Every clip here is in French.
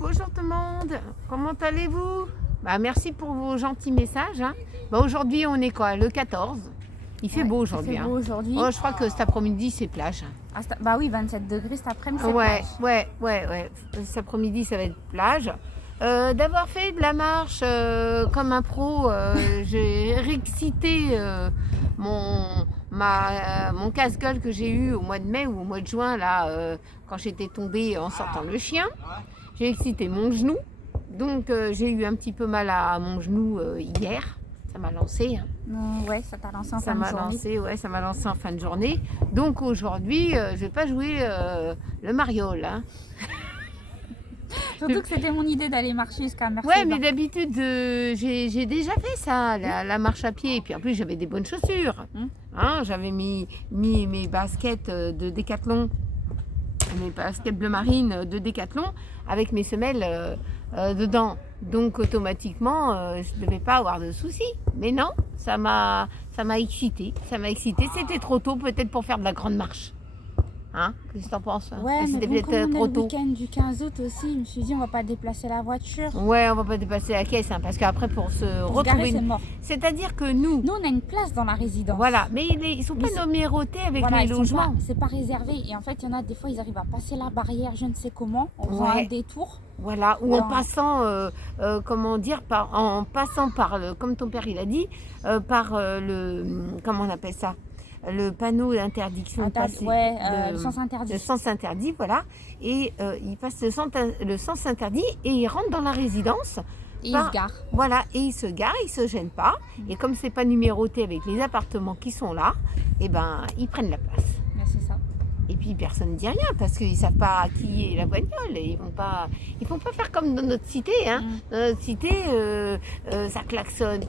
bonjour tout le monde. Comment allez-vous? Merci pour vos gentils messages. Aujourd'hui, on est quoi? Le 14. Il fait beau aujourd'hui. Il fait beau aujourd'hui. Je crois que cet après-midi, c'est plage. Bah oui, 27 degrés cet après-midi, c'est Ouais, plage. ouais. Cet après-midi, ça va être plage. D'avoir fait de la marche comme un pro, j'ai réexcité mon casse-gueule que j'ai eu au mois de mai ou au mois de juin, là, quand j'étais tombée en sortant le chien. J'ai excité mon genou, donc j'ai eu un petit peu mal à mon genou hier. Ça m'a lancé. Ouais, ça t'a lancé en fin de journée. Ça m'a lancé en fin de journée. Donc aujourd'hui, je vais pas jouer le mariole. Surtout que c'était mon idée d'aller marcher jusqu'à Mercedes. Ouais, mais d'habitude, j'ai déjà fait ça, la marche à pied. Et puis en plus, j'avais des bonnes chaussures. J'avais mis mes baskets de Décathlon, mes baskets bleu marine de Décathlon, avec mes semelles dedans. Donc automatiquement, je ne devais pas avoir de soucis. Mais non, ça m'a excité. C'était trop tôt peut-être pour faire de la grande marche. Qu'est-ce que t'en penses? Ouais, c'était mais bon, peut-être trop tôt. Le week-end du 15 août aussi, je me suis dit on va pas déplacer la voiture. Ouais, on va pas déplacer la caisse, parce qu'après pour se retrouver, c'est mort. C'est-à-dire que nous, on a une place dans la résidence. Voilà, mais ils sont pas numérotés avec les logements. C'est pas réservé. Et en fait, il y en a des fois, ils arrivent à passer la barrière, je ne sais comment, en faisant un détour. Voilà, ou en passant, en passant par le, comme ton père il a dit, par comment on appelle ça, le panneau d'interdiction de passer, le sens interdit. Le sens interdit, voilà. Et il passe le sens interdit et il rentre dans la résidence. Et il se gare. Voilà, et il se gare, il se gêne pas. Et comme c'est pas numéroté avec les appartements qui sont là, ils prennent la place. C'est ça. Et puis personne ne dit rien parce qu'ils savent pas qui est la bagnole. Et ils vont pas faire comme dans notre cité. Dans notre cité, ça klaxonne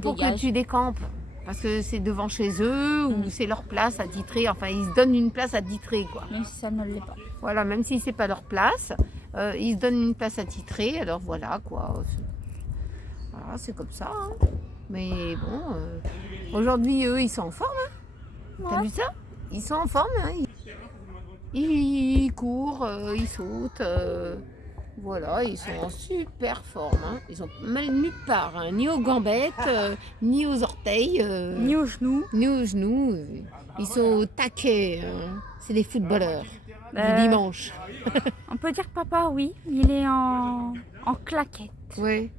pour que tu décampes. Parce que c'est devant chez eux ou c'est leur place attitrée. Enfin, ils se donnent une place attitrée, quoi. Même si ça ne l'est pas. Voilà, même si c'est pas leur place, ils se donnent une place attitrée. Alors voilà, quoi. Voilà, c'est comme ça. Mais bon, aujourd'hui, eux, ils sont en forme. T'as vu ça? Ils sont en forme. Ils courent, ils sautent. Voilà, ils sont en super forme. Ils ont mal nulle part, ni aux gambettes, ni aux orteils, ni aux genoux. Ils sont au taquet. C'est des footballeurs du dimanche. On peut dire que papa, oui, il est en claquette. Oui.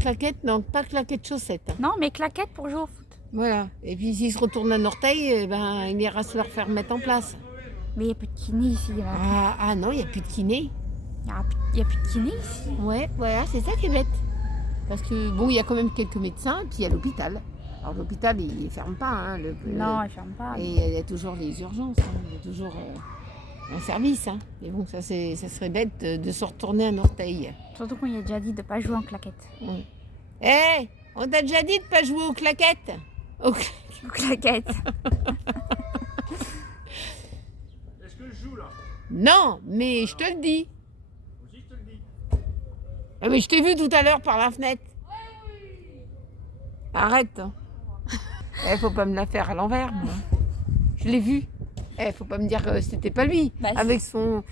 Claquette, non, pas claquette chaussettes. Non, mais claquette pour jouer au foot. Voilà. Et puis s'ils se retournent un orteil, il ira se leur faire mettre en place. Mais il n'y a plus de kiné ici. Ah non, il n'y a plus de kiné. Il n'y a plus de kiné ici. Ouais, voilà, c'est ça qui est bête. Parce que bon, il y a quand même quelques médecins, puis il y a l'hôpital. Alors l'hôpital, il ne ferme pas. Non, il ne ferme pas. Et il y a toujours les urgences, il y a toujours un service. Mais bon, ça serait bête de se retourner un orteil. Surtout qu'on y a déjà dit de ne pas jouer en claquette. Hé, on t'a déjà dit de ne pas jouer aux claquettes? Aux claquettes. Est-ce que je joue là? Non, mais je te le dis. Aussi, je te le dis. Mais je t'ai vu tout à l'heure par la fenêtre. Arrête. Faut pas me la faire à l'envers, moi. Je l'ai vu. Faut pas me dire que c'était pas lui. Avec son...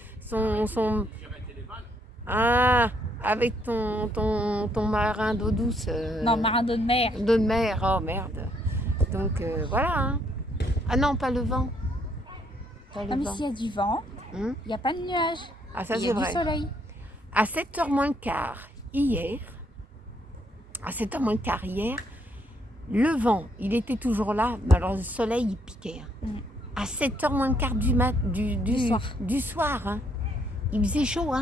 avec ton marin d'eau douce. Non, marin d'eau de mer. D'eau de mer, oh merde. Donc voilà. Ah non, pas le vent. Mais s'il y a du vent, il n'y a pas de nuages. Ah, ça c'est vrai. Il y a du soleil. À 7h moins le quart hier, le vent, il était toujours là, mais alors le soleil, il piquait. À 7h moins le quart du soir, il faisait chaud.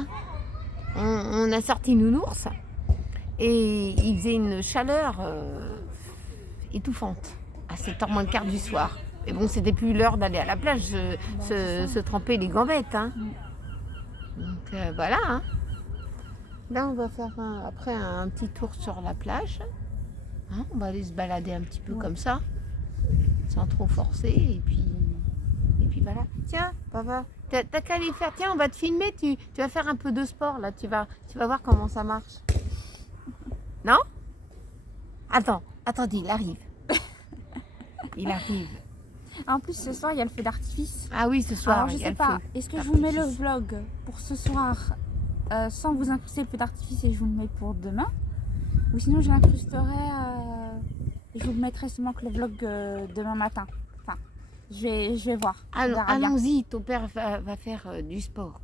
On a sorti nounours et il faisait une chaleur étouffante à 7h moins le quart du soir. Mais bon, c'était plus l'heure d'aller à la plage se tremper les gambettes. Donc voilà. Là, on va faire après un petit tour sur la plage. On va aller se balader un petit peu comme ça, sans trop forcer. Et puis voilà. Tiens, papa, t'as qu'à aller faire. Tiens, on va te filmer. Tu vas faire un peu de sport là. Tu vas voir comment ça marche. Non? Attends, il arrive. En plus, ce soir, il y a le feu d'artifice. Ah oui, ce soir, Alors, je il y a sais le pas, feu. est-ce que je vous mets le vlog pour ce soir sans vous incruster le feu d'artifice et je vous le mets pour demain? Ou sinon, je l'incrusterai et je vous mettrai seulement que le vlog demain matin. Enfin, je vais voir. On verra bien. Allons-y, ton père va faire du sport.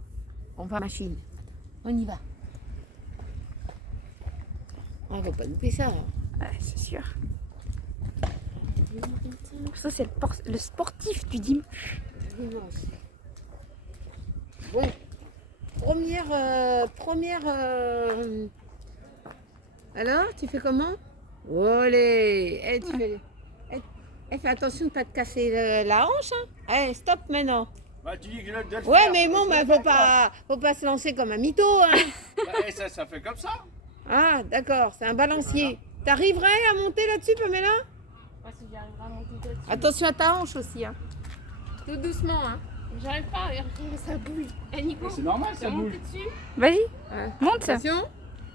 On va à la machine. On y va. On va pas louper ça. Ouais, c'est sûr. Ça, c'est le sportif du dimanche. Dimanche. Bon, première. Alors, tu fais comment? Olé. Eh, tu fais. Fais attention de pas te casser la hanche. Hein. Eh, stop maintenant. Bah, tu dis que je dois le Ouais, faire. mais bon, bah, faut pas se lancer comme un mytho. Hein. Bah, et ça fait comme ça. Ah, d'accord, c'est un balancier. T'arriverais à monter là-dessus, Pamela? Moi, si j'arriverai à monter là-dessus. Attention à ta hanche aussi. Hein. Tout doucement. Hein. J'arrive pas, regarde, ça bouge. Eh Nico, Mais c'est normal, c'est ça bouge. monté dessus. Vas-y, Ouais. monte. Attention.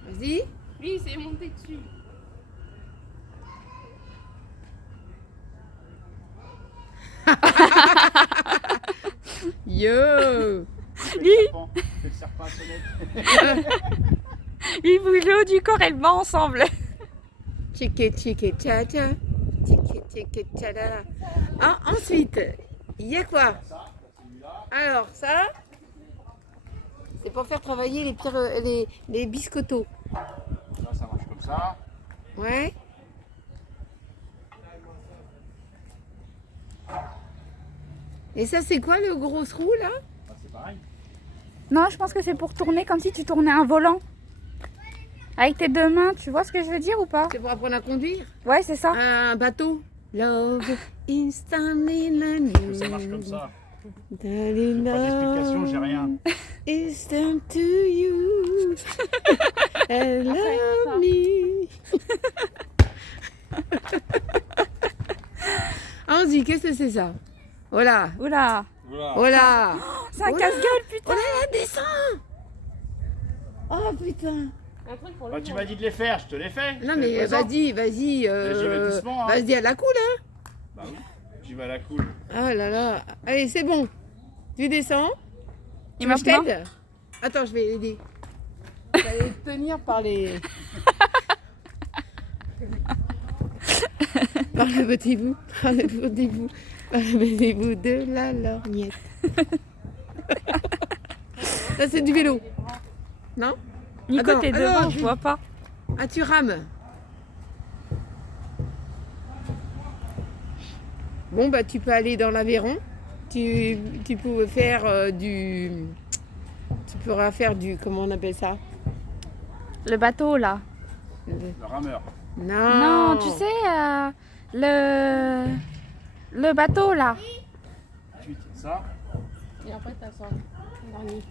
Vas-y. Lui, il s'est monté dessus. Yo. Fais le serpent à sonnette. Il bouge le haut du corps et le bas ensemble. Tchiké, tchiké, tcha, tcha. Tchiké, tchiké, tcha, la, la. Ah, ensuite, il y a quoi? Alors, ça, c'est pour faire travailler les biscottos. Là, ça marche comme ça. Ouais. Et ça, c'est quoi le gros roue là? Bah, c'est pareil. Non, je pense que c'est pour tourner comme si tu tournais un volant. Avec tes deux mains, tu vois ce que je veux dire ou pas? C'est pour apprendre à conduire? Ouais, c'est ça. Un bateau. Love instantly Mais ça marche comme ça. Pas d'explication, j'ai rien. Instant to you. And love me. Allons-y, qu'est-ce que c'est ça? Voilà. Oula, Voilà. Voilà. c'est un Oula. casse-gueule, putain. Oh là là, descends. Oh putain. Un truc pour Bah, le tu vent. m'as dit de les faire, je te les fais. Non Je te les mais présente. vas-y. J'y vais doucement, hein. Vas-y à la cool, hein. Bah oui, j'y vais à la cool. Oh là là. Allez, c'est bon. Tu descends. Et Tu veux que je maintenant t'aide? Attends, je vais l'aider. Je vais aller te tenir par les... par le petit bout. Par le petit bout. Par le petit bout de la lorgnette. Ça, c'est du vélo. Non? Nico, Attends, t'es alors, devant, je vois pas. Ah, tu rames. Bon, bah, tu peux aller dans l'Aveyron. Tu peux faire du... Tu pourras faire du... Comment on appelle ça? Le bateau, là. Le rameur. Non. Non, tu sais, le bateau, là. Ensuite, ça. Et après, t'as ça. Le dernier.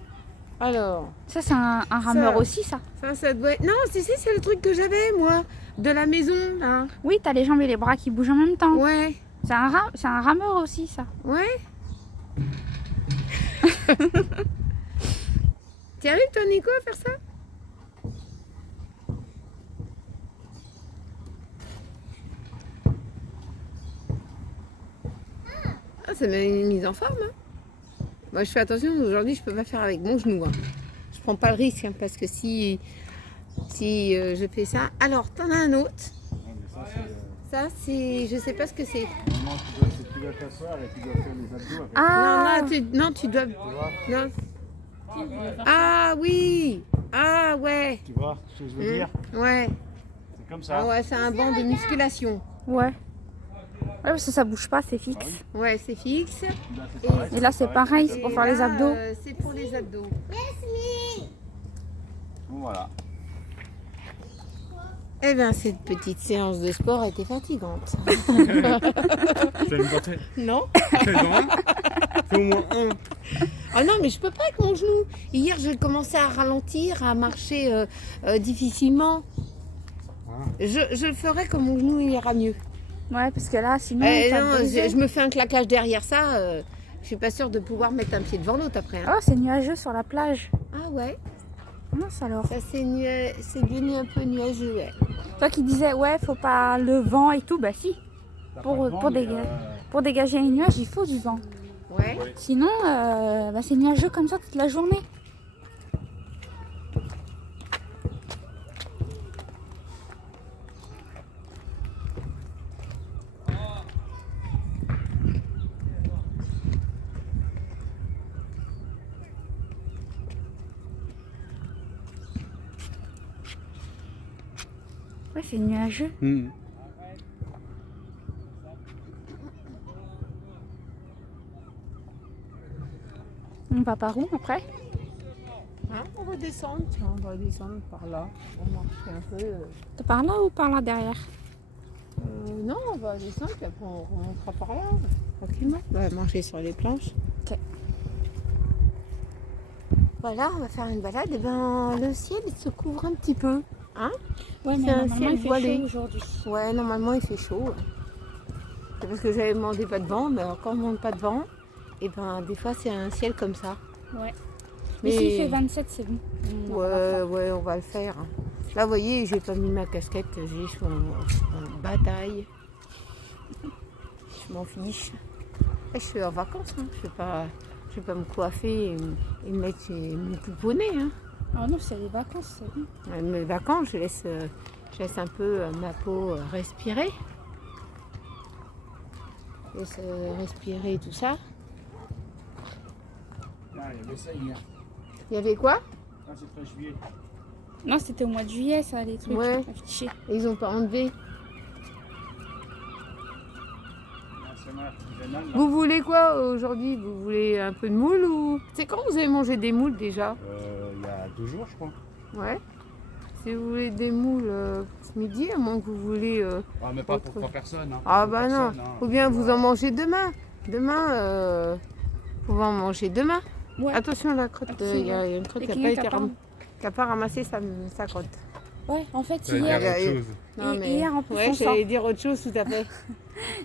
Alors, Ça, c'est un rameur aussi, ça. ça doit être... Non, c'est le truc que j'avais, moi. De la maison, là. Oui, t'as les jambes et les bras qui bougent en même temps. Ouais. C'est un rameur aussi, ça. Ouais. Tu arrives, toi, Nico, à faire ça? Ah, ça m'a une mise en forme. Hein. Moi, je fais attention. Aujourd'hui, je peux pas faire avec mon genou. Hein. Je prends pas le risque, hein, parce que si je fais ça... Alors, t'en as un autre. Ouais, mais ça, c'est. Ça, c'est... Je sais pas ce que c'est. Non, tu dois t'asseoir et tu dois faire les abdos avec. Ah, Non, tu dois... Tu vois, Non. Ah oui. Ah ouais. tu vois ce que je veux dire? Ouais. C'est comme ça. Ah ouais, c'est un banc de musculation. ouais. Ouais, parce que ça bouge pas, c'est fixe. Ouais, c'est fixe. Là, c'est pareil, Et là, c'est pareil, c'est pour Et faire les là, abdos. C'est pour les abdos. Bon, voilà. Eh bien, cette petite séance de sport a été fatigante. J'aime pas faire. Non? Fais au moins un. Ah non, mais je peux pas avec mon genou. Hier, j'ai commencé à ralentir, à marcher difficilement. Je le ferai comme mon genou ira mieux. Ouais, parce que là, sinon, ça Non, va te briser. je me fais un claquage derrière ça. Je suis pas sûre de pouvoir mettre un pied devant l'autre après. Hein. Oh, c'est nuageux sur la plage. Ah ouais, Mince alors. ça c'est devenu un peu nuageux. Ouais. Toi qui disais, ouais, faut pas le vent et tout, bah si. Pour pour dégager les nuages, il faut du vent. Ouais. Sinon, c'est nuageux comme ça toute la journée. Ouais, c'est nuageux. On va par où après? Hein, on va descendre, tiens, on va descendre par là. On va marcher un peu. Par là ou par là derrière? Non, on va descendre, puis après on remontera par là, tranquillement. On va marcher sur les planches. Ok. Voilà, on va faire une balade. Et ben, le ciel il se couvre un petit peu. Hein? Ouais, mais C'est un normalement ciel il fait voilé. chaud aujourd'hui. Ouais, normalement il fait chaud. C'est parce que j'avais demandé pas de vent, mais quand on ne demande pas de vent, et ben des fois c'est un ciel comme ça. Ouais. Mais s'il fait 27, c'est bon. Ouais, on va le faire. Là, vous voyez, j'ai pas mis ma casquette, je suis en bataille. Je m'en fiche. Et je suis en vacances, hein. Je vais pas me coiffer et me mettre mon pouponnet. Hein. Ah non, c'est les vacances, c'est bon. Mes vacances, je laisse un peu ma peau respirer. Je laisse respirer tout ça. Ah, il y avait ça hier. Il y avait quoi? Ah, c'est 13 juillet. Non, c'était au mois de juillet, ça, les trucs Ouais. affichés. Et ils ont pas enlevé. Ah, c'est mal. Vénal, là. Vous voulez quoi aujourd'hui? Vous voulez un peu de moule ou... C'est quand vous avez mangé des moules déjà? Il y a 2 jours, je crois. Ouais. Si vous voulez des moules ce midi, à moins que vous voulez... Ah, mais pas autre- pour 3 personnes. Hein. Ah Pour bah non, personne, hein. ou bien vous en mangez demain. Demain, vous pouvez en manger demain. Ouais. Attention, la crotte, Attention, il y a une crotte Et qui quelqu'un n'a pas ramassé sa crotte. Ouais, en fait, Ça veut hier, dire autre chose. hier, en plus, ouais, on j'allais sort. dire autre chose tout à fait.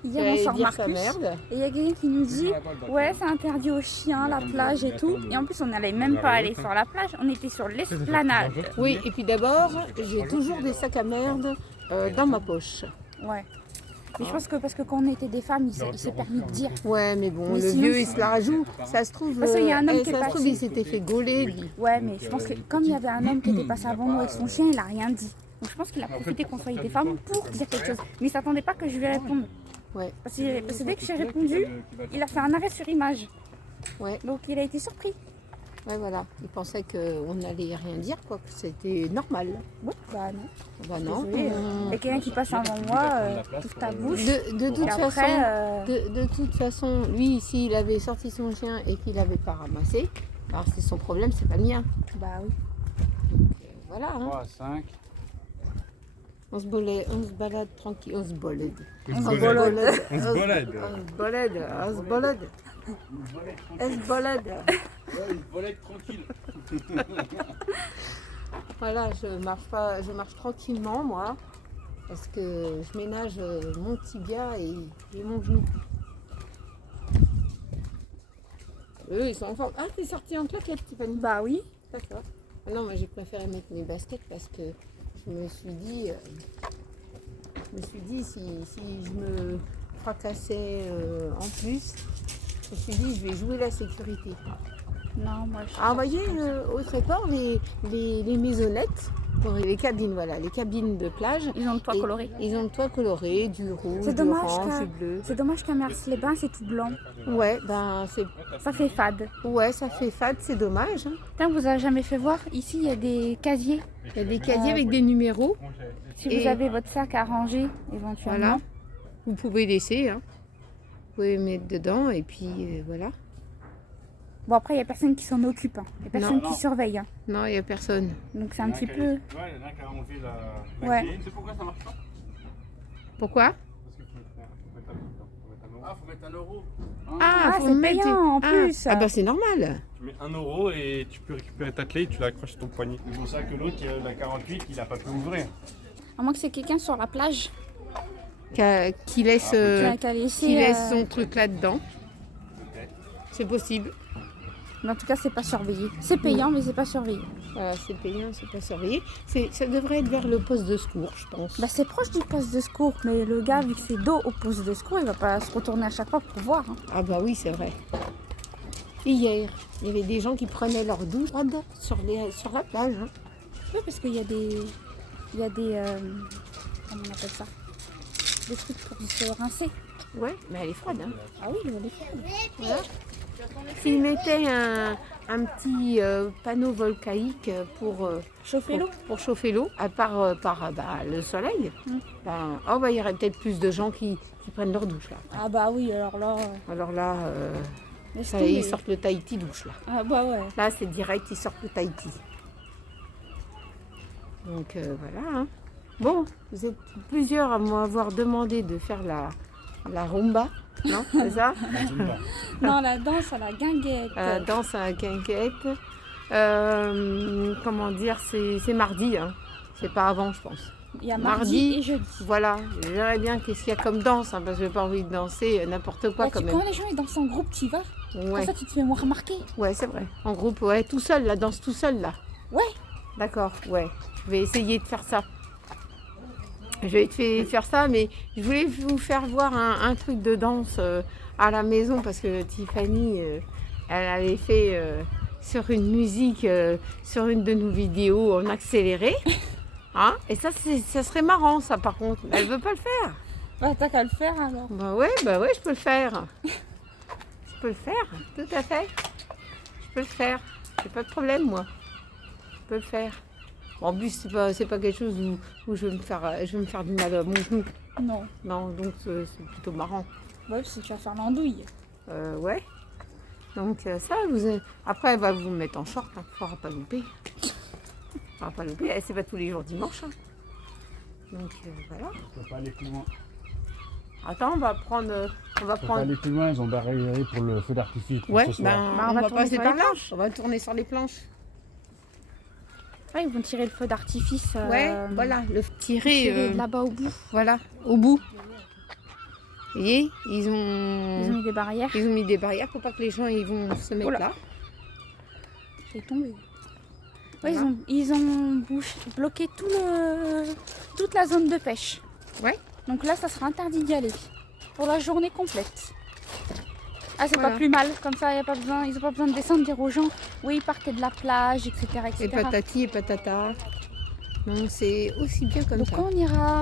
hier, on J'allais sort dire sa Marcus. merde. Et il y a quelqu'un qui nous dit ouais, c'est interdit aux chiens, la plage et tout. Et en plus, on n'allait même pas aller sur la plage, on était sur l'esplanade. Oui, et puis d'abord, j'ai toujours des sacs à merde dans ma poche. Ouais. Mais je pense que parce que quand on était des femmes, il s'est permis de dire. Ouais, mais bon, Mais le sinon, vieux, il se la rajoute. Ça se trouve, Parce qu'il y a un homme qui est ça se trouve, passé. il s'était fait gauler, lui. Ouais, mais je pense que comme il y avait un homme qui était passé avant nous avec son chien, il a rien dit. Donc je pense qu'il a profité qu'on soit des femmes pour dire quelque chose. Mais il s'attendait pas que je lui réponde. Ouais. Parce que dès que j'ai répondu, il a fait un arrêt sur image. Ouais. Donc il a été surpris. Ouais, voilà. Il pensait qu'on n'allait rien dire, quoi, que c'était normal. Bon, bah non. Bah non. Désolée, il y a quelqu'un qui passe avant moi, ouvre ta bouche. De toute Et façon, après, de toute façon, lui, s'il avait sorti son chien et qu'il n'avait pas ramassé, alors c'est son problème, c'est pas le mien. bah oui. Voilà. Hein. 3 à 5. On se balade tranquille, on se balade. On se balade. On se balade. On se balade. On se balade. Une volette tranquille. Voilà, je marche tranquillement, moi, parce que je ménage mon tibia et mon genou. Eux, ils sont en forme. Ah, t'es sorti en claquette, Tiffany? Bah oui. D'accord. Ah non, moi j'ai préféré mettre mes baskets parce que je me suis dit si je me fracassais en plus, je me suis dit je vais jouer la sécurité. Non, moi je. Ah, vous voyez, au Tréport, les maisonnettes, les cabines, voilà, les cabines de plage. Ils ont le toit Et coloré. Ils ont le toit coloré, du rouge, C'est du dommage orange, que- du bleu. C'est dommage qu'à Merci-les-Bains, c'est tout blanc. Ouais, ben c'est, Ça fait fade. ouais, ça fait fade, c'est dommage. Hein. Putain, vous avez jamais fait voir? Ici, il y a des casiers. Il y a des casiers avec des numéros. Si Et- vous avez votre sac à ranger, éventuellement. Voilà. Vous pouvez laisser, hein. Vous pouvez mettre dedans et puis voilà. Bon, après, il n'y a personne qui s'en occupe. Hein. Il n'y a personne Non. qui surveille. Hein. Non, il n'y a personne. Donc c'est un petit peu. Ouais, il y en a qui a enlevé la Ouais. clé. C'est pourquoi ça marche pas? Pourquoi? Parce qu'il faut mettre 1 euro. Ah, faut c'est mettre- payant, en ah. plus. Ah bah c'est normal. Tu mets 1 euro et tu peux récupérer ta clé et tu l'accroches sur ton poignet. C'est pour ça que l'autre, la 48, il a pas pu ouvrir. À moins que c'est quelqu'un sur la plage Qui laisse, qui a laissé. son truc là-dedans. C'est possible. Mais en tout cas, c'est pas surveillé. C'est payant, mais c'est pas surveillé. Voilà, c'est payant, c'est pas surveillé. Ça devrait être vers le poste de secours, je pense. Bah, c'est proche du poste de secours, mais le gars, vu que c'est dos au poste de secours, il va pas se retourner à chaque fois pour voir. Hein. Ah bah oui, c'est vrai. Hier, il y avait des gens qui prenaient leur douche sur la plage. Hein. Oui, parce qu'il y a des... comment on appelle ça? Des trucs pour se rincer. Ouais, mais elle est froide. Hein. Ah oui, il y a des froides. Voilà. S'ils mettaient un petit panneau volcaïque pour Chauffer l'eau. pour chauffer l'eau, à part par le soleil, il y aurait peut-être plus de gens qui prennent leur douche là. Ah bah oui, alors là... Alors là, laisse ça, tomber. ils sortent le Tahiti douche là. Ah bah ouais. Là, c'est direct, ils sortent le Tahiti. Donc voilà. Hein. Bon, vous êtes plusieurs à m'avoir demandé de faire la rumba, non? C'est ça? Non, la danse à la guinguette. Danse à la quinquette. Comment dire, c'est mardi. Hein. C'est pas avant, je pense. Il y a mardi mardi et jeudi. Voilà, je verrais bien qu'est-ce qu'il y a comme danse, hein, parce que j'ai pas envie de danser n'importe quoi Bah, quand même. quand les gens ils dansent en groupe, tu y vas. Comme Ouais, ça, tu te fais moins remarquer. ouais, c'est vrai. En groupe, ouais, tout seul, la danse tout seul là. Ouais. D'accord, ouais. Je vais essayer de faire ça. Je vais faire ça, mais je voulais vous faire voir un truc de danse à la maison parce que Tiffany, elle avait fait sur une musique, sur une de nos vidéos en accéléré. Hein? Et ça serait marrant, ça par contre. Elle veut pas le faire. Bah, t'as qu'à le faire alors. Bah ouais, je peux le faire. Je peux le faire, tout à fait. Je peux le faire. J'ai pas de problème, moi. Je peux le faire. En plus, c'est pas quelque chose où je vais me faire du mal à mon genou. Non. Non, donc c'est plutôt marrant. Ouais, parce que tu vas faire l'andouille. Ouais. Donc ça, après, elle va vous mettre en short. Hein. Faudra pas louper. Faudra pas louper. C'est pas tous les jours dimanche. Hein. Donc voilà. On peut pas aller plus loin. Attends, on va prendre. On peut pas aller plus loin, ils ont barricadé pour le feu d'artifice pour Ouais, ce soir. on va tourner passer sur par les là. planches. On va tourner sur les planches. Ouais, ils vont tirer le feu d'artifice. Ouais, voilà, le tirer. Tirer de là-bas au bout. Voilà, au bout. Vous voyez, Ils ont mis des barrières. ils ont mis des barrières pour pas que les gens ils vont se mettre Oula. là. C'est tombé. Ouais, Voilà. ils ont bloqué toute la zone de pêche. Ouais. Donc là, ça sera interdit d'y aller. Pour la journée complète. Ah, c'est Voilà. pas plus mal. Comme ça, ils n'ont pas besoin de descendre, dire aux gens, oui, partez de la plage, etc. Et etc. patati et patata. Non, c'est aussi bien comme Donc ça. quand on ira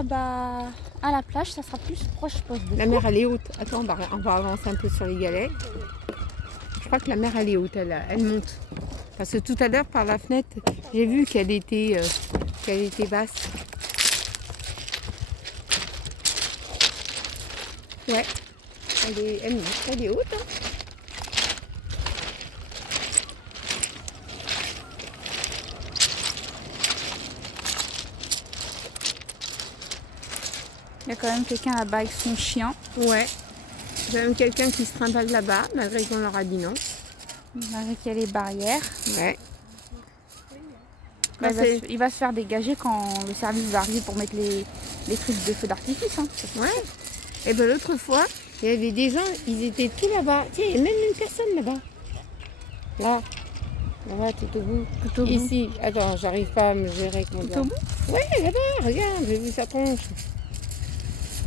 à la plage, ça sera plus proche poste de La secours. mer elle est haute. Attends, on va avancer un peu sur les galets. Je crois que la mer elle est haute, elle monte. Parce que tout à l'heure par la fenêtre, j'ai vu qu'elle était basse. Ouais, elle est haute. Hein. Il y a quand même quelqu'un là-bas avec son chien. Ouais. J'ai même quelqu'un qui se trimballe là-bas, malgré qu'on leur a dit non. Malgré qu'il y a les barrières. Ouais. Bah, Bah, il va se faire dégager quand le service va arriver pour mettre les trucs de feu d'artifice. Hein. Ouais. Et ben l'autre fois, il y avait des gens, ils étaient tous là-bas. Tiens, il y a même une personne là-bas. Là, tout au bout. Tout au bout. Ici. Attends, j'arrive pas à me gérer avec mon Tout doigt. au bout. Ouais, là-bas, regarde, j'ai vu sa tronche.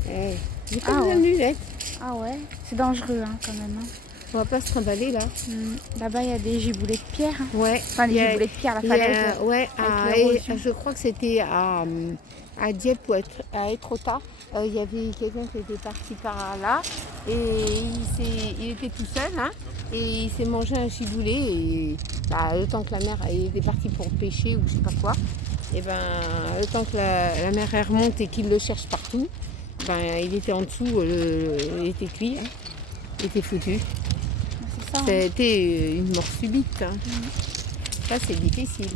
J'ai pas Ah besoin de lunettes. Ah ouais, c'est dangereux hein, quand même. Hein. On va pas se trimballer là. Là-bas, il y a des giboulées de pierre. Hein. Ouais. Enfin, les giboulées de pierre, la falaise. Ouais, avec et l'érosion. je crois que c'était à Dieppe ou à Étretat. Il y avait quelqu'un qui était parti par là et il était tout seul hein, et il s'est mangé un giboulé et le temps que la mère elle était partie pour pêcher ou je sais pas quoi, et ben le temps que la mère elle remonte et qu'il le cherche partout, ben il était en dessous, il était cuit, hein, il était foutu. C'est ça. Ça a Hein. été une mort subite. Hein. Ça c'est difficile.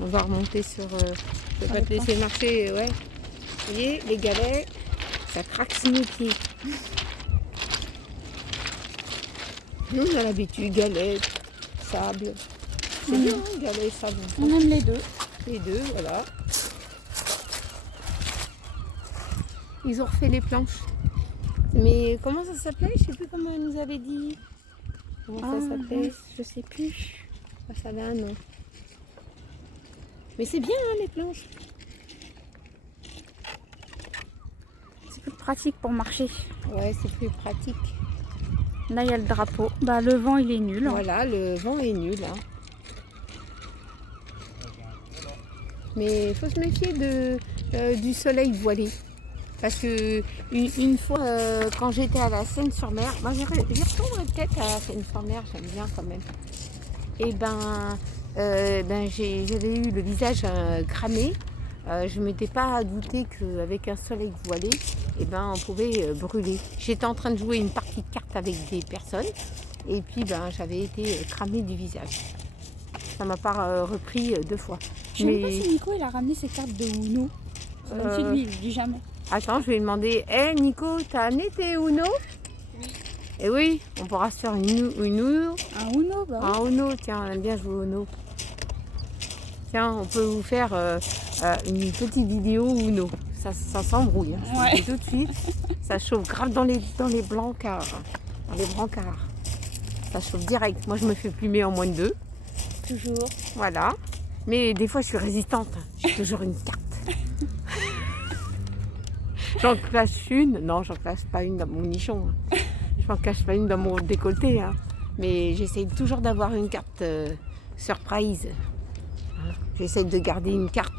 On va remonter sur. Je vais pas te laisser marcher, ouais. Vous voyez, les galets, ça craque sous nos pieds. Nous, on a l'habitude, galets, sable. C'est bien, hein, galets, sable. On aime les deux. Les deux, voilà. Ils ont refait les planches. Mais comment ça s'appelait? Je sais plus comment elle nous avait dit. Comment ça s'appelle? mince, je sais plus. Ah, ça a un nom. Mais c'est bien, hein, les planches. C'est plus pratique pour marcher. Ouais, c'est plus pratique. Là, il y a le drapeau. Bah, le vent, il est nul. Voilà, le vent est nul. Hein. Mais il faut se méfier du soleil voilé. Parce que une fois, quand j'étais à la Seine-sur-Mer, moi j'y retournerai peut-être à la Seine-sur-Mer, j'aime bien quand même. Et j'avais eu le visage cramé. Je ne m'étais pas douté qu'avec un soleil voilé, on pouvait brûler. J'étais en train de jouer une partie de cartes avec des personnes et puis j'avais été cramée du visage. Ça m'a pas repris 2 fois. Je sais même pas si Nico il a ramené ses cartes de Uno. Même si lui, il le dit jamais. Attends, je vais lui demander. Nico, t'as amené tes Uno? Oui. Et oui, on pourra se faire une Uno. Un Uno, bah oui. Un Uno, tiens, on aime bien jouer au Uno. Tiens, on peut vous faire une petite vidéo Uno. Ça s'embrouille. Hein. Je Ouais. vous le dis tout de suite. Ça chauffe grave dans les brancards. Dans les brancards. Ça chauffe direct. Moi, je me fais plumer en moins de 2. Toujours. Voilà. Mais des fois, je suis résistante. J'ai toujours une carte. J'en classe une. Non, j'en classe pas une dans mon nichon. Je m'en cache pas une dans mon décolleté. Hein. Mais j'essaye toujours d'avoir une carte surprise. Hein. J'essaye de garder une carte.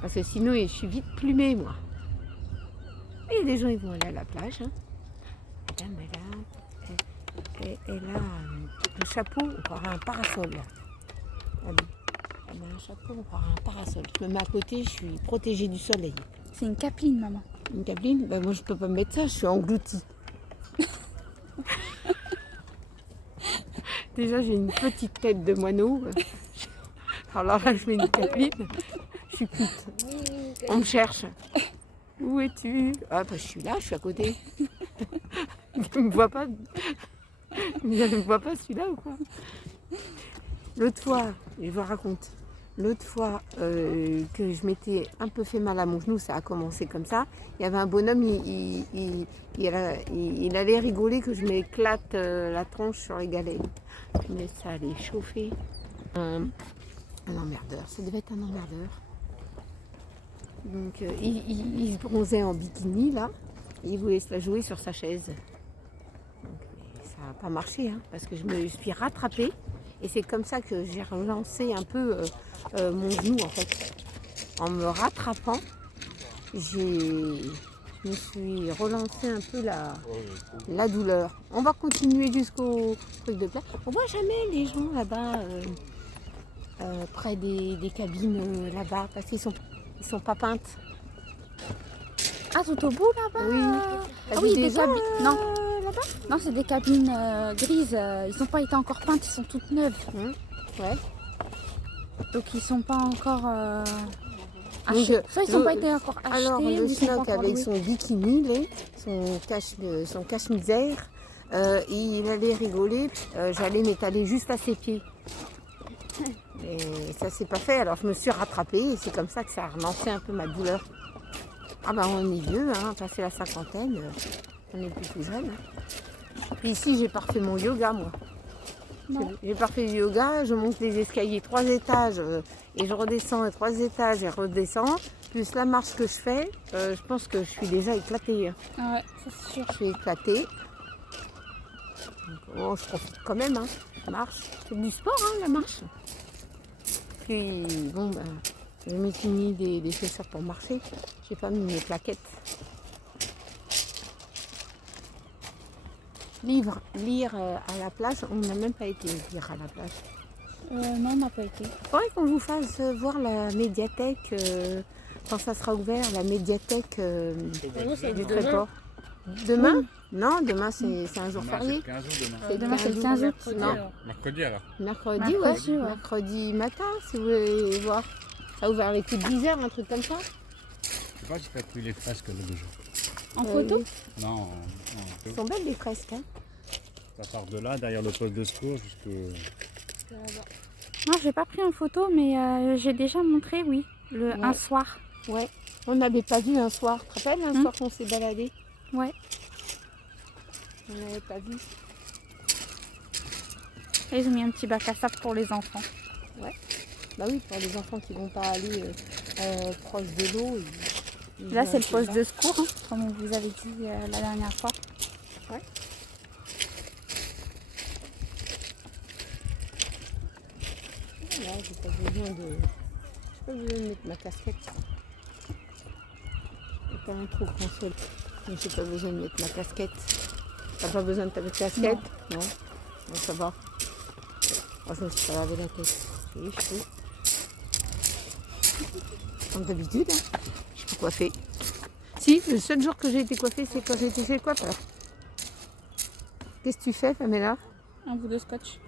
Parce que sinon, je suis vite plumée, moi. Et il y a des gens, ils vont aller à la plage. Hein. Elle a un chapeau, on croirait un parasol. Elle a un chapeau, on croirait un parasol. Je me mets à côté, je suis protégée du soleil. C'est une capeline, maman. Une capeline, moi je peux pas me mettre ça, je suis engloutie. Déjà j'ai une petite tête de moineau. Alors là je mets une capeline, je suis cuite. On me cherche. Où es-tu? Ah je suis là, je suis à côté. Tu me vois pas? Je ne vois pas celui-là ou quoi? L'autre fois, je vous raconte. L'autre fois que je m'étais un peu fait mal à mon genou, ça a commencé comme ça. Il y avait un bonhomme, il allait rigoler que je m'éclate la tronche sur les galets. Mais ça allait chauffer. Un emmerdeur, ça devait être un emmerdeur. Donc il se bronzait en bikini là, et il voulait se la jouer sur sa chaise. Donc, ça n'a pas marché, hein, parce que je me suis rattrapée. Et c'est comme ça que j'ai relancé un peu mon genou en fait. En me rattrapant, je me suis relancé un peu la douleur. On va continuer jusqu'au truc de place. On voit jamais les gens là-bas, près des cabines là-bas, parce qu'ils sont pas peintes. Ah, tout au bout là-bas. Oui. Ah oui, des gens, cabines. Non. là-bas. Non, c'est des cabines grises. Ils n'ont pas été encore peintes, ils sont toutes neuves. Ouais. Donc ils sont pas encore Donc, achetés. Soit ils n'ont pas été encore achetés. Alors ou le ils sont pas schnock encore avec loués. son bikini, là, son cache-misère, il allait rigoler, j'allais m'étaler juste à ses pieds. Et ça s'est pas fait, alors je me suis rattrapée et c'est comme ça que ça a relancé un peu ma douleur. Ah on est vieux, hein, passé la cinquantaine, on n'est plus tout jeune. Hein. Puis ici j'ai pas refait mon yoga moi. Non. J'ai pas fait du yoga, je monte les escaliers 3 étages et je redescends les 3 étages et redescends. Plus la marche que je fais, je pense que je suis déjà éclatée. Hein. Ah ouais, ça c'est sûr. Je suis éclatée. Donc, je profite quand même, hein. Je marche. C'est du sport, hein, la marche. Puis, je m'étais mis des chaussures pour marcher. J'ai pas mis mes plaquettes. Lire à la plage, on n'a même pas été lire à la plage. Non, on n'a pas été. Il faudrait qu'on vous fasse voir la médiathèque, quand ça sera ouvert, la médiathèque du Tréport. Demain? Non, demain c'est un jour férié. C'est 15 août demain. Demain, c'est le 15 août. Non, Mercredi alors. mercredi, Mercredi, ouais. ouais. Mercredi matin, si vous voulez voir. Ça a ouvert les coups de 10h, un truc comme ça. Je sais pas si tu as pris les fresques là déjà. En photo Oui. Non, Elles sont belles les fresques. Hein. ça part de là, derrière le poste de secours, jusqu'au... Non, j'ai pas pris en photo, mais j'ai déjà montré, oui, Ouais. un soir. Ouais. On n'avait pas vu un soir. Tu te rappelles un soir qu'on s'est baladé? Ouais. On n'avait pas vu. Et ils ont mis un petit bac à sable pour les enfants. Bah oui, pour les enfants qui vont pas aller proche de l'eau. Là, c'est le poste de secours, hein, comme on vous avait dit la dernière fois. Ouais. Là, j'ai pas besoin de mettre ma casquette. C'est pas un trou qu'on seul. Mais j'ai pas besoin de mettre ma casquette. T'as pas besoin de ta casquette? Non. Non, ça va. Oh, je me suis pas lavé la tête. J'ai les cheveux. Comme d'habitude, hein. Je suis coiffée. Si, le seul jour que j'ai été coiffée, c'est quand j'ai été chez le coiffeur. Qu'est-ce que tu fais, Pamela? Un bout de scotch.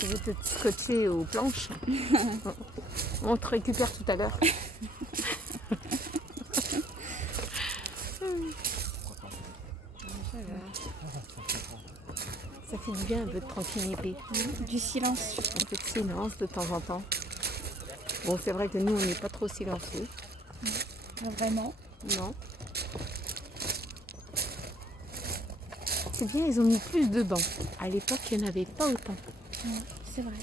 Je vais te scotcher aux planches. On te récupère tout à l'heure. Ça fait du bien un peu de tranquillité. Du silence. Un peu de silence de temps en temps. Bon, c'est vrai que nous, on n'est pas trop silencieux. Pas vraiment. Non. C'est bien, ils ont mis plus de bancs. À l'époque, il n'y en avait pas autant. Ouais, c'est vrai.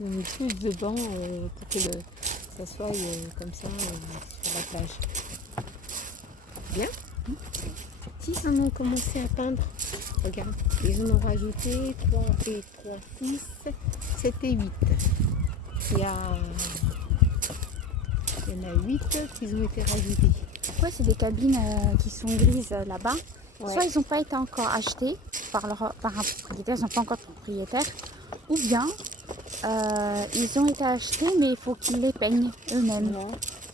Ils ont mis plus de bancs pour que ça soit comme ça sur la plage. Bien. Ils en ont commencé à peindre. Regarde, ils en ont rajouté 3 et 3, 6, 7 et 8. Il y en a 8 qui ont été rajoutés. Pourquoi c'est des cabines qui sont grises là-bas? Ouais. Soit ils n'ont pas été encore achetés par un propriétaire, ils n'ont pas encore de propriétaire, ou bien ils ont été achetés mais il faut qu'ils les peignent eux-mêmes. Non.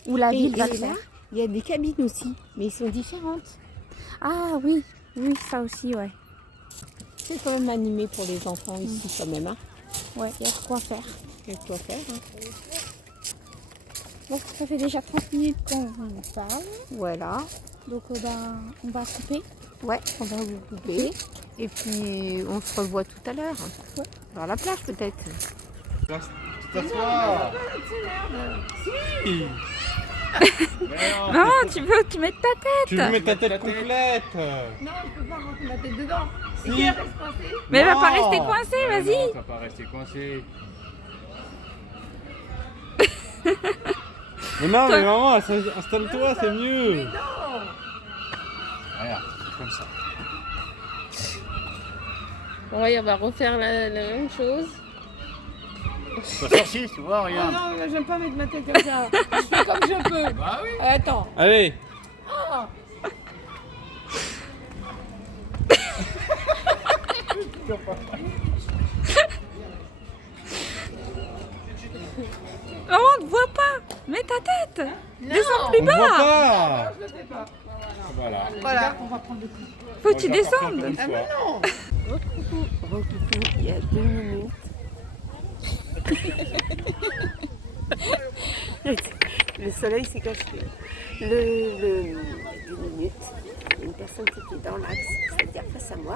Ou la Et ville va le là, faire. il y a des cabines aussi, mais ils sont différentes. Ah oui, oui, ça aussi, ouais. C'est quand même animé pour les enfants ici quand même. Hein. Ouais, il y a de quoi faire. Il y a de quoi faire. Hein. Bon, ça fait déjà 30 minutes qu'on vous parle, Voilà. donc on va couper. Ouais, on va vous couper. Et puis on se revoit tout à l'heure. Ouais. Vers la plage peut-être. T'assois. Non, tu veux tu mets ta tête. Tu veux mettre ta tête complète. Non, je peux pas rentrer ma tête dedans. Si. Et qui reste coincée. Mais elle va pas Non. rester coincée, Non, vas-y. tu vas pas rester coincé. Mais non, mais maman, installe-toi, c'est mieux. Regarde, comme ça. Bon, ouais, on va refaire la même chose. Ça sorti, tu vois, regarde. non, j'aime pas mettre ma tête comme ça. Je fais comme je peux. Bah oui. Attends. Allez. Maman, on ne voit pas. Mets ta tête. Descends plus On voit bas. pas. Je le fais pas. Voilà. Voilà. Faut que tu descendes. Ah mais non. Recoucou, il y a 2 minutes. Le soleil s'est caché. Il y a 2 minutes, il y a une personne qui était dans l'axe, c'est-à-dire face à moi.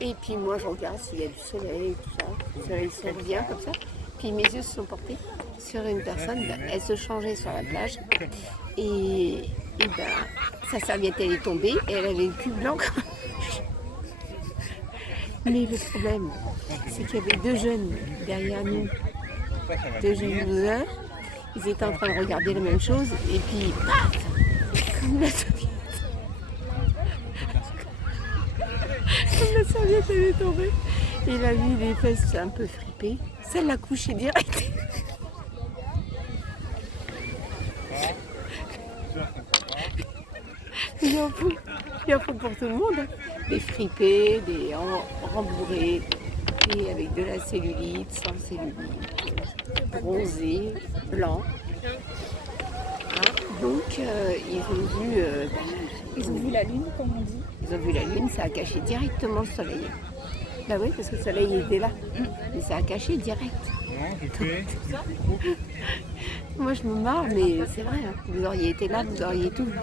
Et puis moi je regarde s'il y a du soleil et tout ça. Le soleil se bien comme ça. Puis mes yeux se sont portés sur une personne, elle se changeait sur la plage. Et sa serviette elle est tombée et elle avait le cul blanc. Mais le problème, c'est qu'il y avait 2 jeunes derrière nous, 2 jeunes losers. Ils étaient en train de regarder la même chose et puis paf, comme la serviette. Comme la serviette elle est tombée. Il a vu les fesses un peu fripées. Ça l'a couché direct. Il en faut pour tout le monde. Hein. Des fripés, des rembourrés, et avec de la cellulite, sans cellulite, bronzés, blancs. Hein. Donc Ils ont vu la lune, comme on dit. ils ont vu la lune, ça a caché directement le soleil. Bah oui, parce que le soleil était là, mais ça a caché direct. Non, tu fais. Moi je me marre, mais c'est vrai, hein. Vous auriez été là, vous auriez tout vu.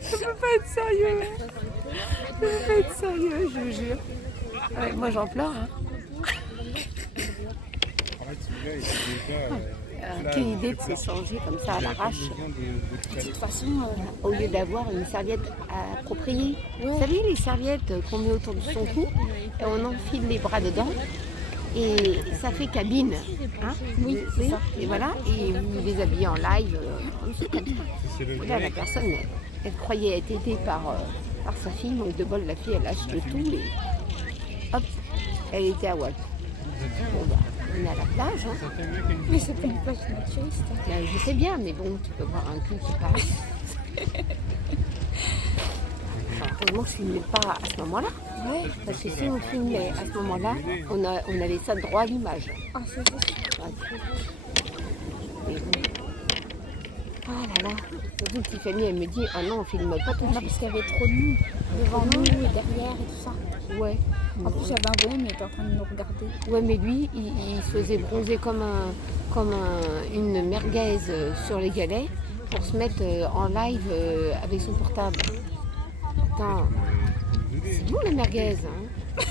Ça peut pas être sérieux. Ça peut pas être sérieux, je vous jure. Ouais, moi j'en pleure. Hein. En fait, celui-là, il est déjà. quelle idée de se changer comme ça à l'arrache. De toute façon, Au lieu d'avoir une serviette appropriée. Vous savez, les serviettes qu'on met autour de son cou, et on enfile les bras dedans. Et ça fait cabine. Hein, oui, c'est ça. Et voilà, et vous les habillez en live. Là, la personne, elle croyait être aidée par sa fille, donc de bol, la fille, elle lâche le tout et hop, elle était à Walt. Bon, bah, on est à la plage. Hein. Mais c'est pas une plage naturiste. Ben, je sais bien, mais bon, tu peux voir un cul qui passe. Heureusement que je ne filmais pas à ce moment-là. Ouais. Parce que si on filmait à ce moment-là, on avait ça droit à l'image. Ah, c'est juste. Mais bon. Ah là là. Surtout que Tiffany, elle me dit, ah non, on filme pas tout de Non, suite. parce qu'il y avait trop de monde devant nous et derrière et tout ça. Ouais. En plus, j'avais un bonnet, mais il était en train de nous regarder. Ouais, mais lui, il se faisait bronzer comme une merguez sur les galets pour se mettre en live avec son portable. Attends, c'est bon la merguez, hein. Tu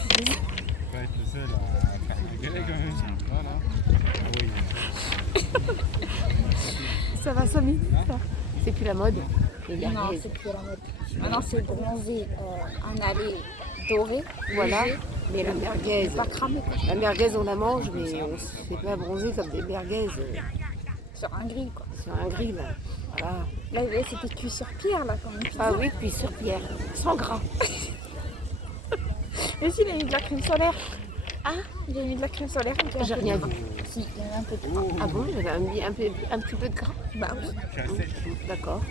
vas être le seul à faire la galère quand même. Voilà. Ça va 5 minutes là. C'est plus la mode. Les Non, merguez. c'est plus la mode. Maintenant, c'est bronzé, un allé doré. Voilà. léger, Mais la merguez, pas cramé quoi. la merguez on la mange, mais on ne se fait pas bronzer comme des merguez Sur un grill quoi. sur un grill. Voilà. Là, c'était cuit sur pierre là, comme une pizza. Ah oui, puis sur pierre, sans gras. Mais si, il a mis de la crème solaire. Ah, Il a mis de la crème solaire. avec j'ai un peu rien de vu. gras. Si, il y avait un peu de gras. Ah bon, j'avais mis un petit peu de gras. Bah oui. D'accord.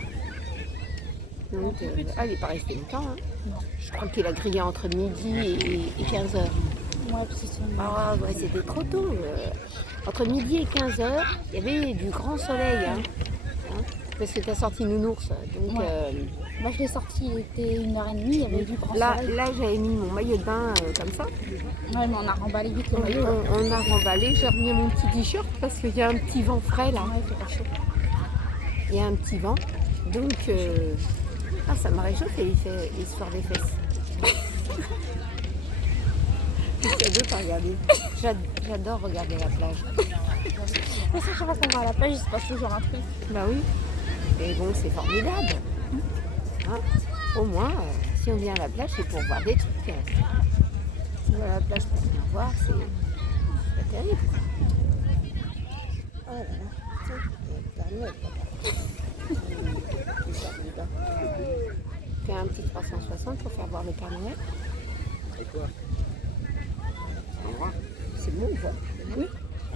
Donc, il n'est pas resté longtemps. Hein. Je crois qu'il a grillé entre midi et 15h. Ouais, parce que c'est une... Ah ouais, c'était trop tôt. Entre midi et 15h, il y avait du grand soleil. Hein. Parce que tu as sorti nounours. Donc, Ouais. Moi, je l'ai sorti, il était 1h30, il y avait du grand là, soleil. j'avais mis mon maillot de bain comme ça. Ouais, mais on a remballé vite le maillot. On a remballé. J'ai remis mon petit t-shirt parce qu'il y a un petit vent frais là. Ouais, il fait pas chaud. Il y a un petit vent. Donc, ça m'a réchauffé l'histoire des fesses. Qu'est-ce qu'il y a d'autre à regarder? J'adore regarder la plage. Mais ça, chaque fois qu'on va à la plage, il se passe toujours un truc. Bah oui. Et bon, c'est formidable. Hein, au moins, si on vient à la plage, c'est pour voir des trucs. Si on va à la plage pour rien voir, c'est pas terrible. Oh là là. Tiens, il y a le Père Noël, papa. Fais un petit 360 pour faire voir le Père Noël. C'est quoi? C'est bon, on voit. Oui.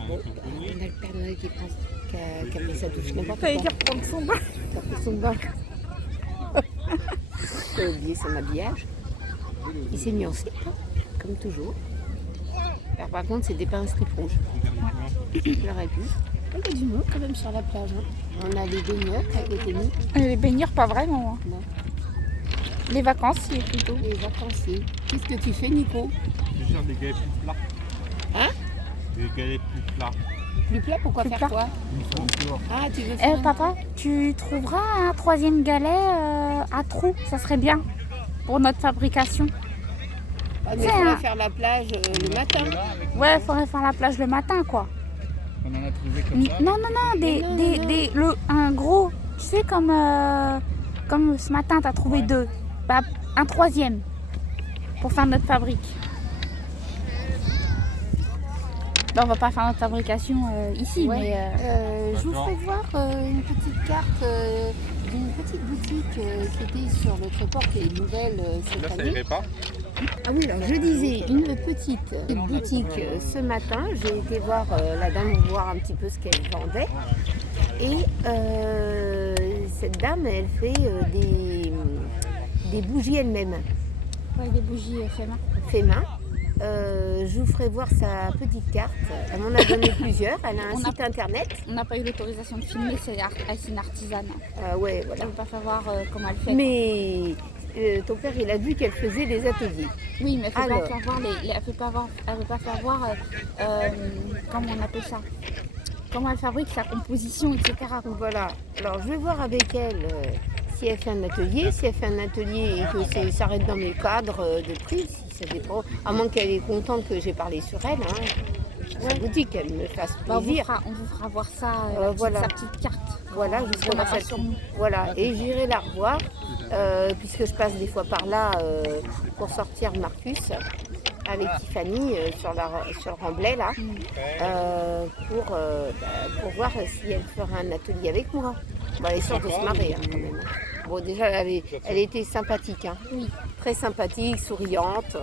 Bon, on a le Père Noël qui a fait sa douche n'importe quoi. Fallait dire prendre son bain. Qui a fait son bain. Il a oublié son habillage. Il s'est mis en slip, hein, comme toujours. Alors, par contre, c'était pas un slip rouge. Il aurait pu. Il y a du monde quand même sur la plage. Hein. On a les baigneurs qui ont été mis. Les baigneurs, pas vraiment. Non. Les vacanciers plutôt. Les vacanciers. Qu'est-ce que tu fais, Nico? Je gère des galets plus plats. Hein? Des galets plus plats. Plus plat, pourquoi Plus faire plat. quoi? Ils sont dehors. Ah, tu veux faire Papa, tu trouveras un 3e galet à trous, ça serait bien pour notre fabrication. Ah, mais il C'est faudrait un- faire la plage le matin. Ouais, faudrait faire la plage le matin quoi. On en a trouvé comme ça. Non, un gros, tu sais comme ce matin t'as trouvé 2, bah, un 3e pour faire notre fabrique. Bah, on va pas faire notre fabrication ici, Ouais. mais Je vous ferai voir une petite carte d'une petite boutique qui était sur le Tréport qui est nouvelle cette Là, ça année. irait pas. Ah oui, alors je disais une petite boutique ce matin. J'ai été voir la dame voir un petit peu ce qu'elle vendait. Et cette dame, elle fait des bougies elle-même, ouais, des bougies fait main. Je vous ferai voir sa petite carte. Elle m'en a donné plusieurs. Elle a un On a- site internet. On n'a pas eu l'autorisation de filmer, c'est une artisane. Ouais, Je voilà. ne veux pas faire voir comment elle fait. Mais ton père, il a vu qu'elle faisait des ateliers. Oui, mais elle ne Alors. veut pas faire voir elle veut pas faire voir comment on appelle ça. Comment elle fabrique sa composition, etc. Voilà. Alors, je vais voir avec elle si elle fait un atelier. Si elle fait un atelier et que ça reste dans mes cadres de prix, si ça dépend. À moins qu'elle est contente que j'ai parlé sur elle. Hein. sa boutique, qu'elle me fasse Bah, plaisir. on vous fera voir ça, Voilà. sa petite carte. Voilà, Vous jusqu'au verrez ça sur nous. Voilà, et j'irai la revoir, puisque je passe des fois par là pour sortir Marcus avec Tiffany sur le Remblai, là, pour voir si elle fera un atelier avec moi. Bon, elle est sûre de se marrer, hein, quand même. Bon, déjà, elle était sympathique, hein. Oui. Très sympathique, souriante.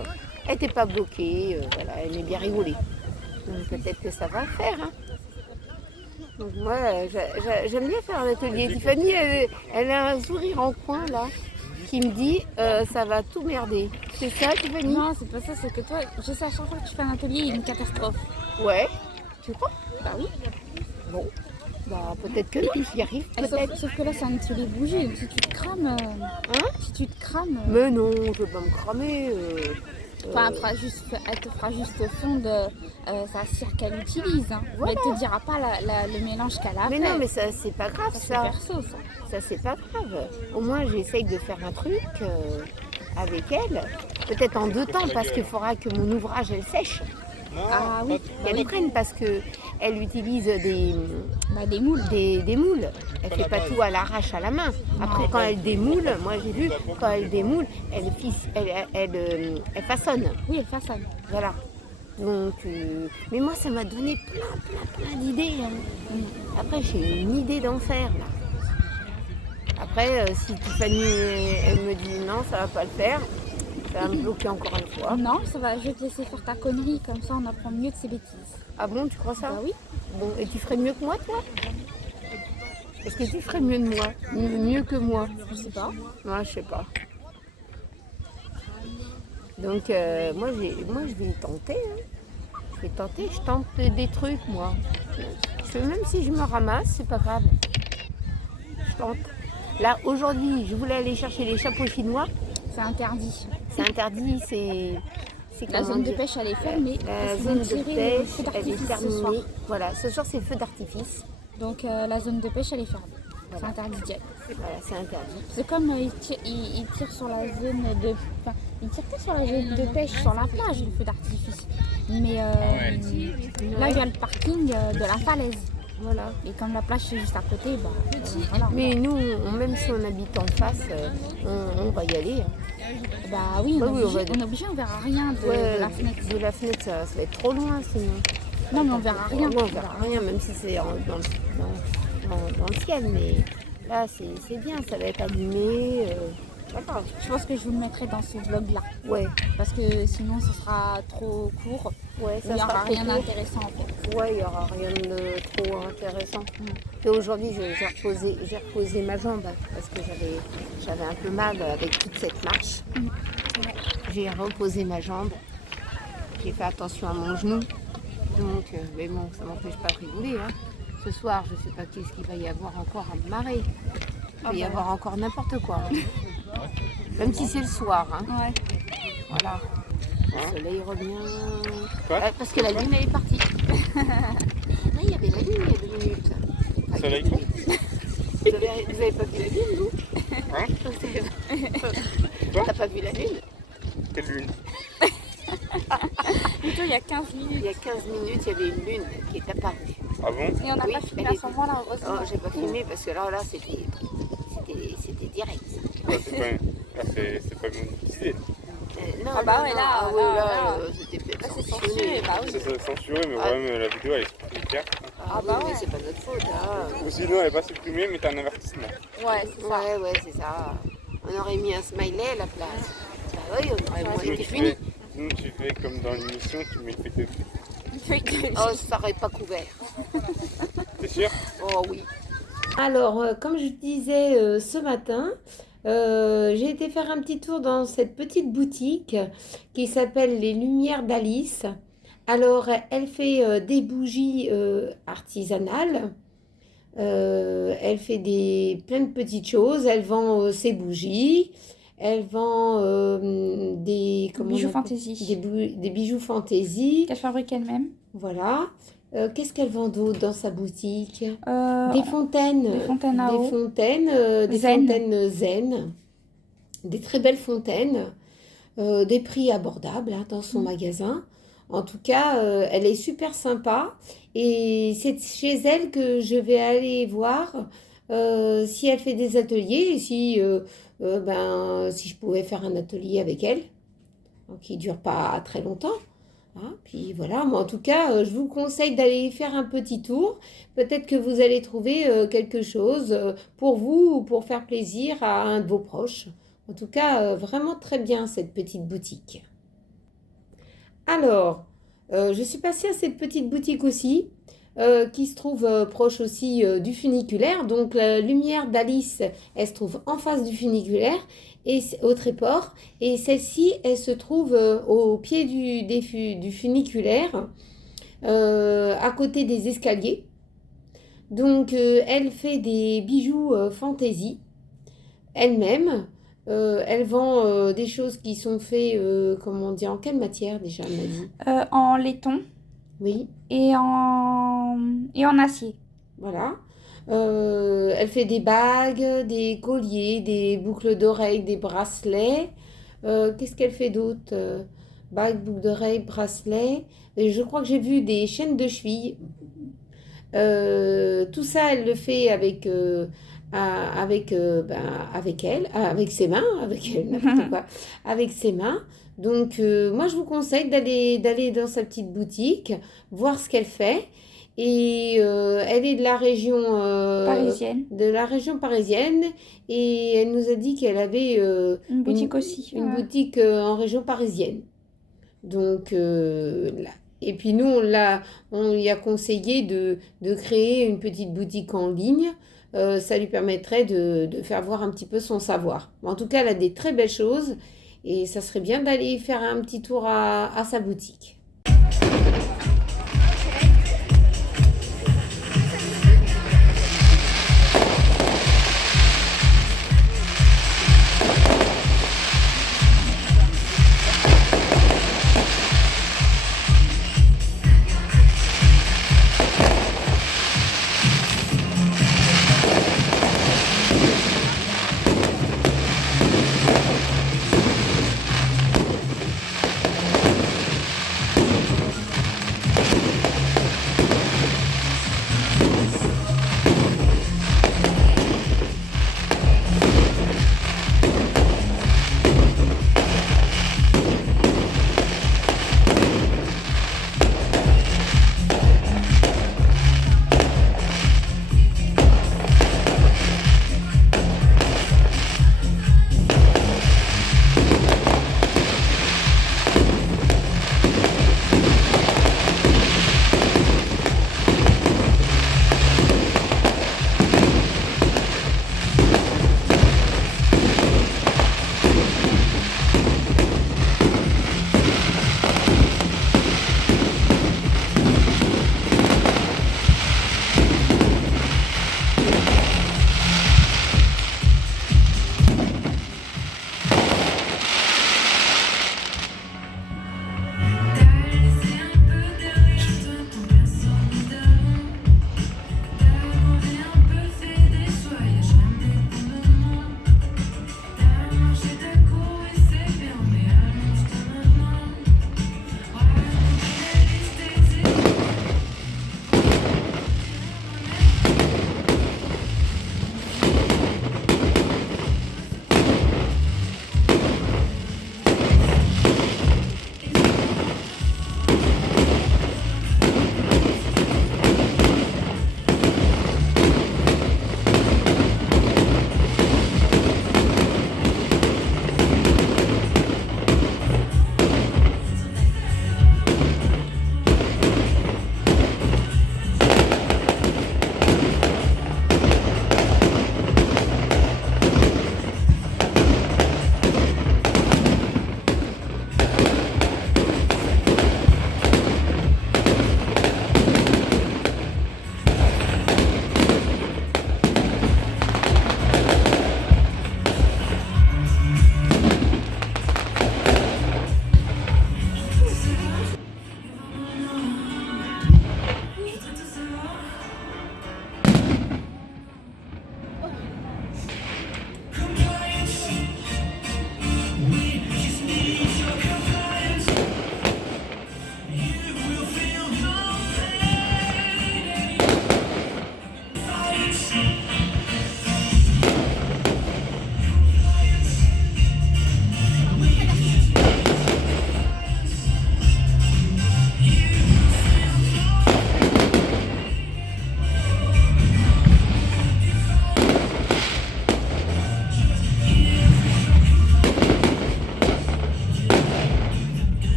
Elle n'était pas bloquée, voilà, elle aimait bien rigoler. Donc peut-être que ça va le faire, hein. Donc moi, j'aime bien faire un atelier. Tiffany, elle a un sourire en coin, là, qui me dit ça va tout merder. C'est ça, Tiffany? Non, c'est pas ça, c'est que toi, je sais à chaque fois que tu fais un atelier, il y a une catastrophe. Ouais. Tu crois? Bah oui. Bon. Bah peut-être que non, j'y arrive, peut-être. Sauf que là, c'est un atelier bougie, donc si tu te crames... si tu te crames... Mais non, je vais pas me cramer. Enfin, elle te fera juste fondre sa cire qu'elle utilise. Hein. Voilà. Mais elle te dira pas le mélange qu'elle a Mais fait. non, mais ça, c'est pas grave, C'est ça. perso, ça. Ça, c'est pas grave. Au moins, j'essaye de faire un truc avec elle. Peut-être en 2 temps, parce qu'il faudra que mon ouvrage, elle sèche. Ah oui, Qu'elle prenne, parce qu'elle utilise des moules. des moules. Elle fait pas tout à l'arrache à la main. Après, quand elle démoule, moi j'ai vu, quand elle démoule, elle façonne. Oui, elle façonne. Voilà. Donc, mais moi, ça m'a donné plein d'idées. Hein. Après, j'ai une idée d'enfer, là. Après, si Tiffany, elle me dit non, ça va pas le faire, ça va me bloquer encore une fois. Non, ça va, je vais te laisser faire ta connerie, comme ça on apprend mieux de ses bêtises. Ah bon, tu crois ça? Bah oui. Bon, et tu ferais mieux que moi, toi? Est-ce que tu ferais mieux de moi? Mieux que moi? Je sais pas. Moi, je sais pas. Donc, moi, je vais tenter. Hein. Je vais tenter, je tente des trucs, moi. Même si je me ramasse, c'est pas grave. Je tente. Là, aujourd'hui, je voulais aller chercher les chapeaux chinois. C'est interdit. C'est interdit, c'est La comment zone de dire, pêche, elle est fermée. La parce qu'ils zone vont de tirer le pêche, feu elle est d'artifice ce soir. terminée. Voilà, ce soir, c'est feu d'artifice. Donc la zone de pêche, elle est fermée. Voilà. C'est interdit d'y aller. Voilà, c'est interdit. C'est comme ils tirent sur la zone de... Enfin, ils tirent pas sur la zone de pêche, sur la plage, le feu d'artifice. Mais là, il y a le parking de la falaise. Voilà. Et comme la plage, c'est juste à côté, bah voilà. Mais nous, même si on habite en face, on va y aller. Hein. Bah oui, Bah oui, on est obligé, on verra rien de la fenêtre. De la fenêtre, ça va être trop loin sinon. Non, mais on verra rien. Non, on verra rien, même si c'est dans le ciel. Mais là, c'est bien, ça va être allumé. Voilà. Je pense que je vous le mettrai dans ce vlog-là. Ouais, Parce que sinon, ce sera trop court. ouais, Il n'y ça aura sera rien trop court. d'intéressant en fait. Ouais, il n'y aura rien de trop intéressant. Et aujourd'hui, j'ai reposé ma jambe parce que j'avais un peu mal avec toute cette marche. J'ai reposé ma jambe. J'ai fait attention à mon genou. Donc, mais bon, ça ne m'empêche pas de rigoler. Hein. Ce soir, je ne sais pas qu'est-ce qu'il va y avoir encore à me marrer. Il va y avoir encore n'importe quoi. Hein. Même si c'est le soir. Hein. Ouais. Voilà. Le soleil revient. Quoi Parce que la lune, elle est partie. Après, il y avait la lune il y a 2 minutes. Soleil quoi? Vous avez pas vu la lune, vous? Hein? T'as pas vu la lune? Quelle lune? Plutôt il y a 15 Il minutes. y a 15 minutes, il y avait une lune qui est apparue. Ah bon? Et on n'a Oui, pas filmé elle à ce moment-là, heureusement. Oh, j'ai pas filmé parce que là c'était direct. Ouais, c'est pas monétisé. Non, Ah bah ouais, là, ouais, là, c'était peut-être là, c'est sanctionné. censuré, bah oui. C'est censuré, mais quand même la vidéo elle est supplémentaire. Ah bah oui, mais ouais. c'est pas notre faute. Hein. Ou sinon elle est pas supprimée, mais t'as un avertissement. Ouais, c'est ça. Ouais, c'est ça. On aurait mis un smiley à la place. Bah oui, on aurait moins Sinon été tu fini. fais, sinon, tu fais comme dans l'émission, tu mets le fait de... Oh, ça aurait pas couvert. T'es sûr? Oh oui. Alors, comme je disais ce matin, j'ai été faire un petit tour dans cette petite boutique qui s'appelle Les Lumières d'Alice. Alors, elle fait des bougies artisanales. Elle fait plein de petites choses. Elle vend ses bougies. Elle vend des Bijoux fantaisie. des bijoux fantaisie. Qu'elle fabrique elle-même. Voilà. Qu'est-ce qu'elle vend d'autre dans sa boutique? Des Des fontaines. des fontaines à eau. Des Zen. fontaines zen. Des très belles fontaines. Des prix abordables hein, dans son magasin. En tout cas, elle est super sympa et c'est chez elle que je vais aller voir si elle fait des ateliers et si je pouvais faire un atelier avec elle, qui ne dure pas très longtemps. Hein. Puis voilà, moi en tout cas, je vous conseille d'aller faire un petit tour. Peut-être que vous allez trouver quelque chose pour vous ou pour faire plaisir à un de vos proches. En tout cas, vraiment très bien cette petite boutique. Alors, je suis passée à cette petite boutique aussi, qui se trouve proche aussi du funiculaire. Donc, la lumière d'Alice, elle se trouve en face du funiculaire, et au tréport. Et celle-ci, elle se trouve au pied du funiculaire, à côté des escaliers. Donc, elle fait des bijoux fantaisie elle-même. Elle vend des choses qui sont faites, comment dire, en quelle matière déjà, elle m'a dit. En laiton Oui, et en acier. voilà. Elle fait des bagues, des colliers, des boucles d'oreilles, des bracelets. Qu'est-ce qu'elle fait d'autre? Bagues, boucles d'oreilles, bracelets. Et je crois que j'ai vu des chaînes de cheville. Tout ça, elle le fait avec elle, avec ses mains, avec elle, n'importe quoi, avec ses mains. Donc, moi, je vous conseille d'aller dans sa petite boutique, voir ce qu'elle fait. Et elle est Parisienne. de la région parisienne, et elle nous a dit qu'elle avait Une boutique aussi. une boutique en région parisienne. Donc, et puis nous, on lui a conseillé de créer une petite boutique en ligne. Ça lui permettrait de faire voir un petit peu son savoir. En tout cas, elle a des très belles choses et ça serait bien d'aller faire un petit tour à sa boutique.